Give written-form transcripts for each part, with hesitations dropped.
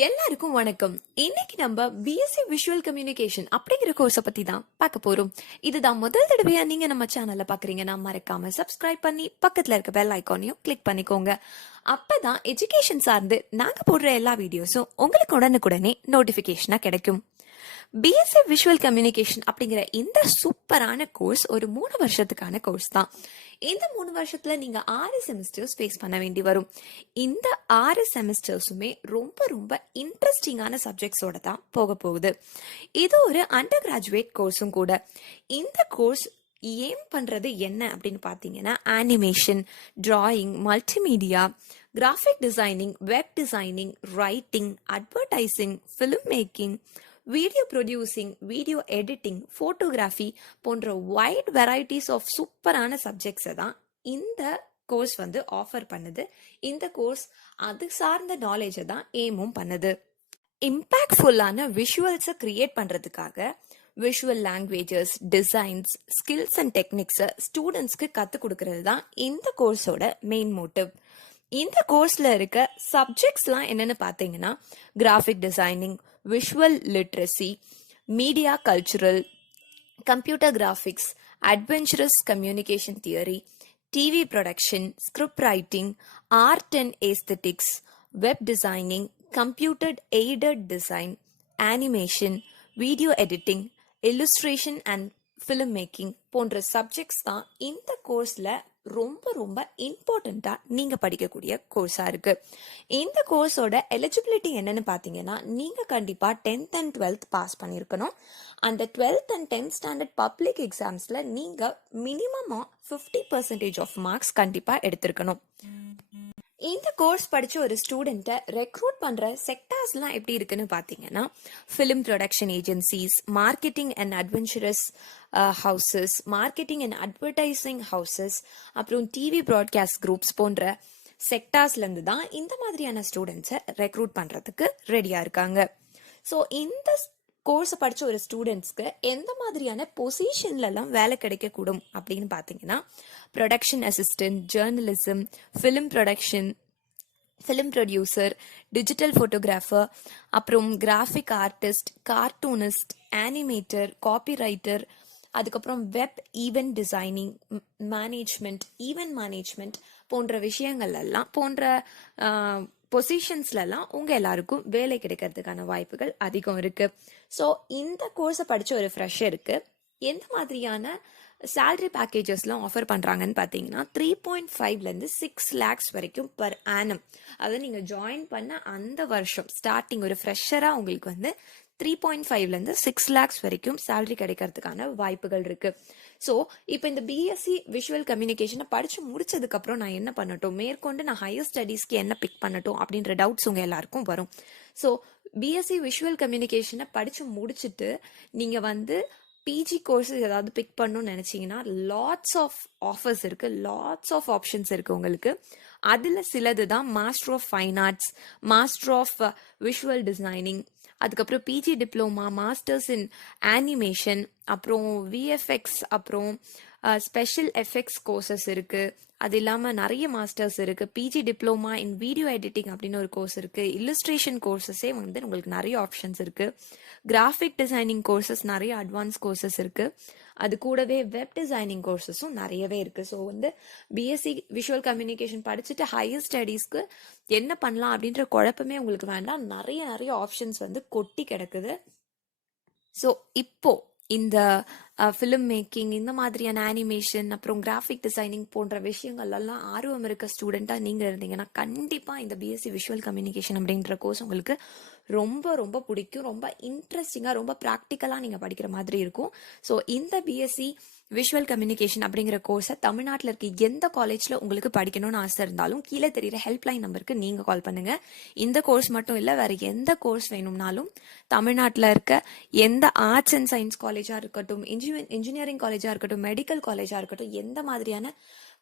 எல்லாருக்கும் வணக்கம். இன்னைக்கு நம்ம பிஎஸ்சி விஷுவல் கம்யூனிகேஷன் அப்படிங்கிற கோர்ஸ பத்தி தான் பார்க்க போறோம். இதுதான் முதல் தடவையா நீங்க நம்ம சேனல்ல பாக்குறீங்கன்னா மறக்காம சப்ஸ்கிரைப் பண்ணி பக்கத்துல இருக்க பெல் ஐகானையும் கிளிக் பண்ணிக்கோங்க. அப்பதான் எஜுகேஷன் சார்ந்து நாங்க போடுற எல்லா வீடியோஸும் உங்களுக்கு உடனுக்குடனே நோட்டிபிகேஷனா கிடைக்கும். பிஎஸ்சி விஷுவல் கம்யூனிகேஷன் அப்படிங்கிற இந்த சூப்பரான கோர்ஸ் ஒரு 3 வருஷத்துக்கான கோர்ஸ் தான். இந்த 3 வருஷத்துல நீங்க 6 செமஸ்டர்ஸ் ஃபேஸ் பண்ண வேண்டி வரும். இந்த 6 செமஸ்டர்ஸுமே ரொம்ப ரொம்ப இன்ட்ரெஸ்டிங்கான சப்ஜெக்ட்ஸோட தான் போக போகுது. இது ஒரு அண்டர் கிராஜுவேட் கோர்ஸும் கூட. இந்த கோர்ஸ் ஏம் பண்றது என்ன அப்படின்னு பாத்தீங்கன்னா animation, drawing, multimedia, graphic designing, web designing, writing, advertising, film making, video producing, video editing, photography போன்ற வைட் வெரைட்டிஸ் ஆஃப் சூப்பரான சப்ஜெக்ட்ஸை தான் இந்த கோர்ஸ் ஆஃபர் பண்ணுது. இந்த கோர்ஸ் அது சார்ந்த நாலேஜை தான் ஏமும் பண்ணுது. இம்பேக்ட்ஃபுல்லான விஷுவல்ஸை கிரியேட் பண்ணுறதுக்காக visual languages, designs, skills and டெக்னிக்ஸை ஸ்டூடெண்ட்ஸ்க்கு கற்றுக் கொடுக்கறது தான் இந்த கோர்ஸோட மெயின் மோட்டிவ். இந்த கோர்ஸ்ல இருக்க சப்ஜெக்ட்ஸ்லாம் என்னன்னு பார்த்தீங்கன்னா graphic designing, visual literacy, media cultural, computer graphics, adventurous communication theory, TV production, script writing, art and aesthetics, web designing, computer aided design, animation, video editing, illustration and film making போன்ற subjects தான் இந்த கோர்ஸ்ல ரொம்ப ரொம்ப இம்பார்ட்டண்டா நீங்க படிக்கக்கூடிய கோர்ஸா இருக்கு. இந்த கோர்ஸோட eligibility என்னன்னு பாத்தீங்கன்னா நீங்க கண்டிப்பா 10th and 12th பாஸ் பண்ணிருக்கணும். அந்த 12th and 10th standard public எக்ஸாம்ஸ்ல நீங்க மினிமமா 50% ஆஃப் மார்க்ஸ் கண்டிப்பா எடுத்திருக்கணும். இந்த கோர்ஸ் படிச்ச ஒரு ஸ்டூடெண்ட்டை ரெக்ரூட் பண்ற செக்டார்ஸ்லாம் எப்படி இருக்குன்னு பாத்தீங்கன்னா film production agencies, marketing and adventurous houses, marketing and advertising houses, அப்புறம் டிவி ப்ராட்காஸ்ட் குரூப்ஸ் போன்ற செக்டார்ஸ்ல இருந்து தான் இந்த மாதிரியான ஸ்டூடெண்ட்ஸை ரெக்ரூட் பண்றதுக்கு ரெடியா இருக்காங்க. ஸோ இந்த கோர்ஸ் படிச்ச ஒரு ஸ்டூடெண்ட்ஸ்க்கு எந்த மாதிரியான பொசிஷன்ல எல்லாம் வேலை கிடைக்கக்கூடும் அப்படின்னு பாத்தீங்கன்னா production assistant, journalism, film production, film producer, digital photographer, அப்புறம் graphic artist, cartoonist, animator, copy writer, அதுக்கப்புறம் web event designing, management, event management போன்ற விஷயங்கள் எல்லாம் போன்ற பொசிஷன்ஸ்லாம் உங்க எல்லாருக்கும் வேலை கிடைக்கிறதுக்கான வாய்ப்புகள் அதிகம் இருக்கு. ஸோ இந்த கோர்ஸை படிச்ச ஒரு ஃப்ரெஷருக்கு எந்த மாதிரியான சேலரி பேக்கேஜஸ்லாம் ஆஃபர் பண்றாங்கன்னு பார்த்தீங்கன்னா 3.5லேருந்து 6 lakhs வரைக்கும் பர் ஆனம். அதாவது நீங்க ஜாயின் பண்ண அந்த வருஷம் ஸ்டார்டிங் ஒரு ஃப்ரெஷரா உங்களுக்கு 3.5லேருந்து 6 lakhs வரைக்கும் சேலரி கிடைக்கிறதுக்கான வாய்ப்புகள் இருக்கு. ஸோ இப்போ இந்த பிஎஸ்சி விஷுவல் கம்யூனிகேஷனை படிச்சு முடிச்சதுக்கு அப்புறம் நான் என்ன பண்ணட்டும், மேற்கொண்டு நான் ஹையர் ஸ்டடீஸ்க்கு என்ன பிக் பண்ணட்டும் அப்படின்ற டவுட்ஸ் உங்க எல்லாருக்கும் வரும். ஸோ பிஎஸ்சி விஷுவல் கம்யூனிகேஷனை படிச்சு முடிச்சுட்டு நீங்க பிஜி கோர்ஸஸ் ஏதாவது பிக் பண்ணணும்னு நினைச்சீங்கன்னா லாட்ஸ் ஆஃப் ஆஃபர்ஸ் இருக்கு, லாட்ஸ் ஆஃப் ஆப்ஷன்ஸ் இருக்கு உங்களுக்கு. அதுல சிலது தான் master of fine arts, master of visual designing, அதுக்கப்புறம் PG diploma, masters in animation, அப்புறம் விஎஃப்எக்ஸ், அப்புறம் ஸ்பெஷல் எஃபெக்ட்ஸ் கோர்சஸ் இருக்கு. அது இல்லாமல் நிறைய மாஸ்டர்ஸ் இருக்கு. PG diploma in video editing அப்படின்னு ஒரு கோர்ஸ் இருக்கு. இல்லுஸ்ட்ரேஷன் கோர்சஸே உங்களுக்கு நிறைய ஆப்ஷன்ஸ் இருக்கு. கிராஃபிக் டிசைனிங் கோர்சஸ் நிறைய அட்வான்ஸ் கோர்சஸ் இருக்கு. அது கூடவே வெப் டிசைனிங் கோர்சஸும் நிறையவே இருக்கு. ஸோ பிஎஸ்சி விஷுவல் கம்யூனிகேஷன் படிச்சுட்டு ஹையர் ஸ்டடீஸ்க்கு என்ன பண்ணலாம் அப்படின்ற குழப்பமே உங்களுக்கு வேண்டாம். நிறைய நிறைய ஆப்ஷன்ஸ் கொட்டி கிடக்குது. ஸோ இப்போ இந்த ஃபிலிம் மேக்கிங், இந்த மாதிரியான அனிமேஷன், அப்புறம் கிராஃபிக் டிசைனிங் போன்ற விஷயங்கள் எல்லாம் ஆர்வம் இருக்க ஸ்டூடெண்ட்டாக நீங்கள் இருந்தீங்கன்னா கண்டிப்பாக இந்த பிஎஸ்சி விஷுவல் கம்யூனிகேஷன் அப்படின்ற கோர்ஸ் உங்களுக்கு ரொம்ப ரொம்ப பிடிக்கும். ரொம்ப இன்ட்ரெஸ்டிங்காக, ரொம்ப ப்ராக்டிக்கலாக நீங்கள் படிக்கிற மாதிரி இருக்கும். ஸோ இந்த பிஎஸ்சி விஷுவல் கம்யூனிகேஷன் அப்படிங்கிற கோர்ஸை தமிழ்நாட்டில் இருக்க எந்த காலேஜில் உங்களுக்கு படிக்கணும்னு ஆசை இருந்தாலும் கீழே தெரியுற ஹெல்ப்லைன் நம்பருக்கு நீங்கள் கால் பண்ணுங்க. இந்த கோர்ஸ் மட்டும் இல்லை, வேற எந்த கோர்ஸ் வேணும்னாலும் தமிழ்நாட்டில் இருக்க எந்த ஆர்ட்ஸ் அண்ட் சயின்ஸ் காலேஜாக இருக்கட்டும், இன்ஜினியரிங் காலேஜாக இருக்கட்டும், மெடிக்கல் காலேஜாக இருக்கட்டும், எந்த மாதிரியான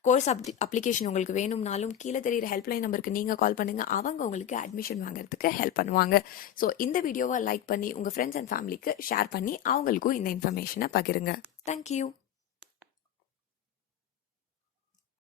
கோர்ஸ் அப்ளிகேஷன் உங்களுக்கு வேணும்னாலும் கீழே தெரியுற ஹெல்ப்லைன் நம்பருக்கு நீங்கள் கால் பண்ணுங்க. அவங்க உங்களுக்கு அட்மிஷன் வாங்குறதுக்கு ஹெல்ப் பண்ணுவாங்க. ஸோ இந்த வீடியோவை லைக் பண்ணி உங்கள் ஃப்ரெண்ட்ஸ் அண்ட் ஃபேமிலிக்கு ஷேர் பண்ணி அவங்களுக்கும் இந்த இன்ஃபர்மேஷனை பகிருங்க. தேங்க்யூ.